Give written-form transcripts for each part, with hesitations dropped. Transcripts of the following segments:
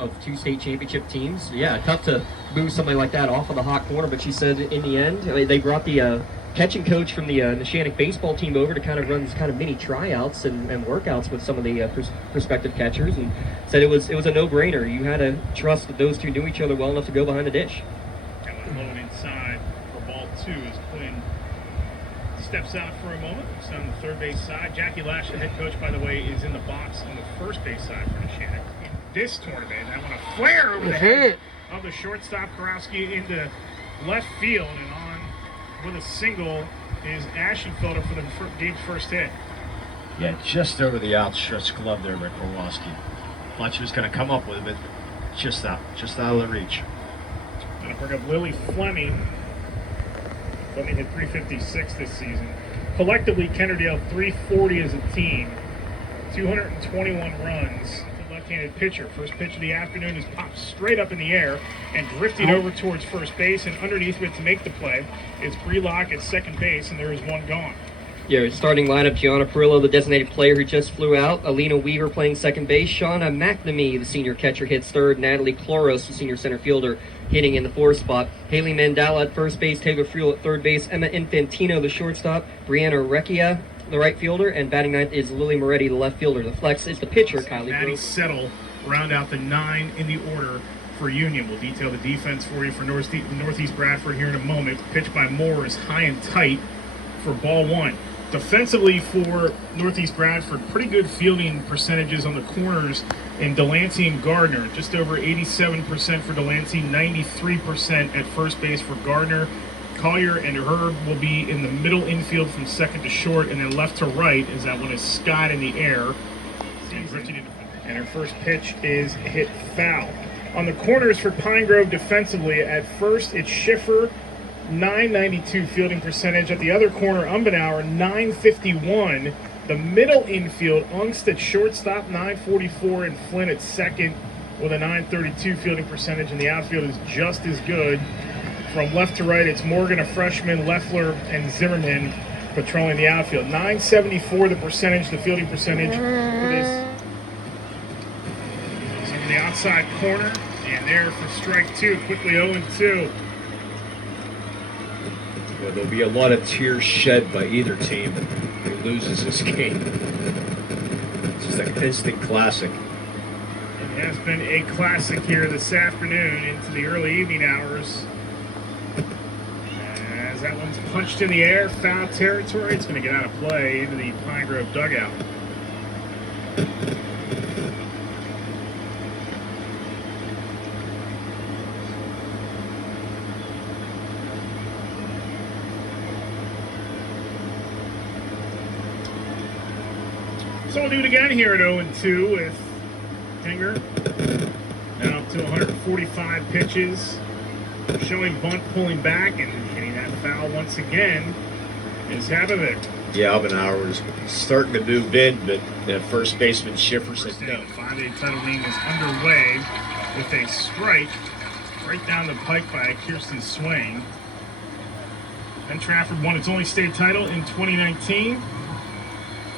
of 2 state championship teams. Yeah, tough to move somebody like that off of the hot corner, but she said in the end, they brought the catching coach from the Neshannock baseball team over to kind of run these kind of mini tryouts and workouts with some of the prospective catchers, and said it was a no-brainer. You had to trust that those two knew each other well enough to go behind the dish. That was low and inside for ball 2 as Quinn steps out for a moment. It's on the third base side. Jackie Lash, the head coach, by the way, is in the box on the first base side for Neshannock. In this tournament, I want to flare over the head of the shortstop Karowski into left field, and on with a single is Ashenfelder for the game's first hit. Yeah, just over the outstretched glove there by Karowski. Thought she was going to come up with it, but just out of the reach. Going to bring up Lily Fleming. Fleming hit 356 this season. Collectively, Kennerdale 340 as a team, 221 runs. Left-handed pitcher. First pitch of the afternoon is popped straight up in the air and drifting over towards first base, and underneath it to make the play is Brelock at second base, and there is one gone. Yeah, starting lineup: Gianna Perillo, the designated player who just flew out; Alina Weaver playing second base; Shauna McNamee, the senior catcher, hits third; Natalie Kloros, the senior center fielder, hitting in the 4th spot; Haley Mandala at first base; Taylor Friel at third base; Emma Infantino, the shortstop; Brianna Recchia, the right fielder, and batting ninth is Lily Moretti, the left fielder. The flex is the pitcher, Kylie Maddie Gross. Settle round out the 9 in the order for Union. We'll detail the defense for you for Northeast Bradford here in a moment. Pitch by Moore is high and tight for ball 1. Defensively for Northeast Bradford, pretty good fielding percentages on the corners in Delancey and Gardner. Just over 87% for Delancey, 93% at first base for Gardner. Collier and Herb will be in the middle infield from second to short, and then left to right as that one is skied in the air. And her first pitch is hit foul. On the corners for Pine Grove defensively, at first it's Schiffer, 992 fielding percentage. At the other corner, Umbenauer, 951. The middle infield, Ungst at shortstop, 944, and Flynn at second with a 932 fielding percentage. And the outfield is just as good. From left to right, it's Morgan, a freshman, Leffler, and Zimmerman patrolling the outfield. 974 the percentage, the fielding percentage for this. So from the outside corner, and there for strike 2, quickly 0-2. Well, there'll be a lot of tears shed by either team who loses this game. It's just an instant classic. It has been a classic here this afternoon into the early evening hours. As that one's punched in the air, foul territory. It's going to get out of play into the Pine Grove dugout. So we'll do it again here at 0-2 with Hinger. Now up to 145 pitches. Showing bunt, pulling back, and hitting that foul once again is Habovic. Yeah, Umbenauer was starting to move in, but the first baseman Schiffer said no. 5-8 title game is underway with a strike right down the pike by Kirsten Swain. Penn-Trafford won its only state title in 2019.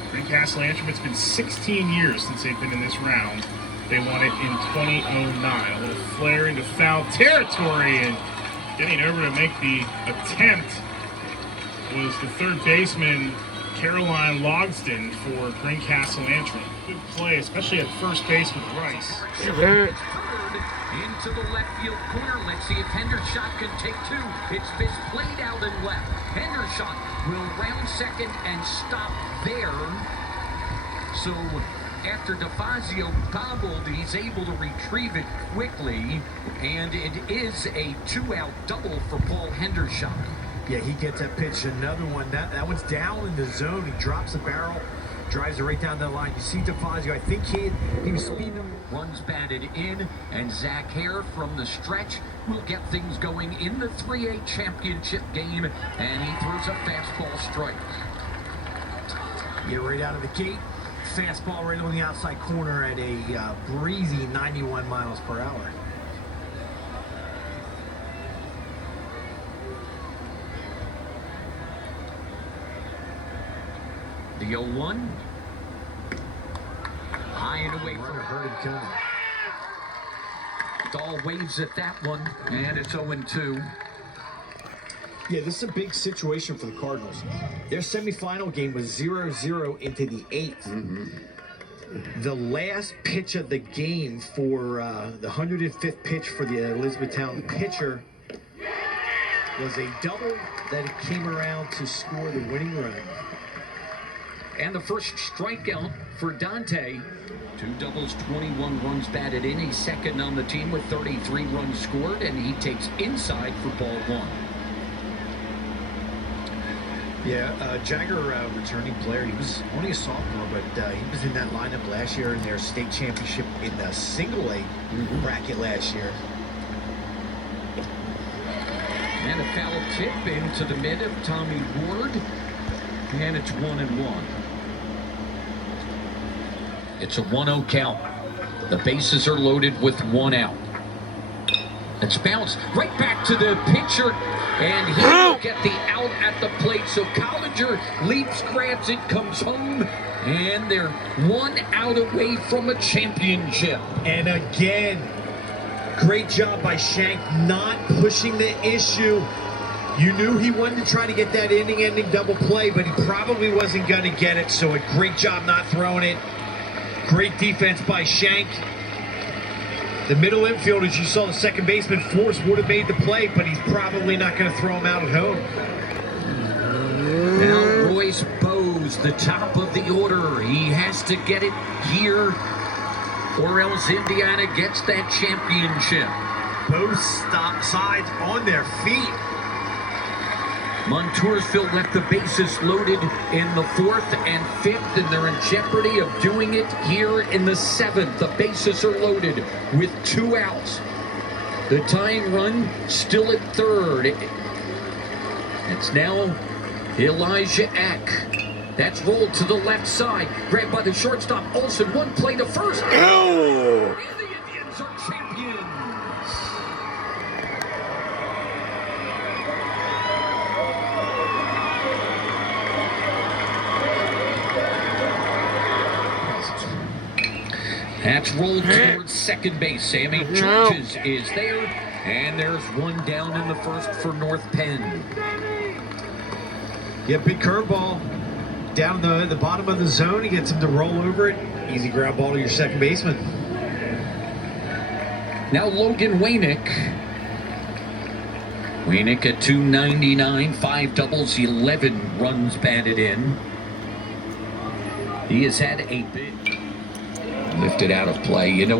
Greencastle Antrim, it's been 16 years since they've been in this round. They won it in 2009. A little flare into foul territory, and getting over to make the attempt was the third baseman, Caroline Logsden, for Greencastle Antrim. Good play, especially at first base with Rice. Into the left field corner. Let's see if Hendershot can take 2. It's this played out and left. Hendershot will round second and stop there. So after DeFazio gobbled, he's able to retrieve it quickly, and it is a 2-out double for Paul Hendershot. Yeah, he gets that pitch, another one. That one's down in the zone. He drops the barrel, drives it right down the line. You see DeFazio, I think he was speeding. Runs batted in, and Zach Hare from the stretch will get things going in the 3A championship game, and he throws a fastball strike. Yeah, right out of the gate. Fastball right on the outside corner at a breezy 91 miles per hour. The 0-1. High and away from Heard him coming. Dahl waves at that one, and it's 0-2. Yeah, this is a big situation for the Cardinals. Their semifinal game was 0-0 into the 8th. The last pitch of the game for the 105th pitch for the Elizabethtown pitcher was a double that came around to score the winning run. And the first strikeout for Dante. 2 doubles, 21 runs batted in. He's second on the team with 33 runs scored, and he takes inside for ball 1. Yeah, Jagger, returning player. He was only a sophomore, but he was in that lineup last year in their state championship in the single A bracket last year. And a foul tip into the mid of Tommy Ward, and it's 1-1. It's a 1-0 count. The bases are loaded with 1 out. It's bounced right back to the pitcher, and he will get the out at the plate. So Collinger leaps, grabs it, comes home, and they're 1 out away from a championship. And again, great job by Shank not pushing the issue. You knew he wanted to try to get that inning-ending double play, but he probably wasn't going to get it. So a great job not throwing it. Great defense by Shank. The middle infielders, you saw the second baseman Force would have made the play, but he's probably not going to throw him out at home. Now Royce Bowes, the top of the order. He has to get it here, or else Indiana gets that championship. Both stop sides on their feet. Montoursville left the bases loaded in the 4th and 5th, and they're in jeopardy of doing it here in the 7th. The bases are loaded with 2 outs. The tying run still at 3rd. It's now Elijah Eck. That's rolled to the left side. Grabbed by the shortstop, Olsen. One play to first. And the Indians are champions. That's rolled towards second base. Sammy Churches is there, and there's 1 down in the 1st for North Penn. Yeah, big curveball down the bottom of the zone. He gets him to roll over it. Easy ground ball to your second baseman. Now Logan Wainick. Wainick at 299, 5 doubles, 11 runs batted in. He has had a big lifted out of play. You know,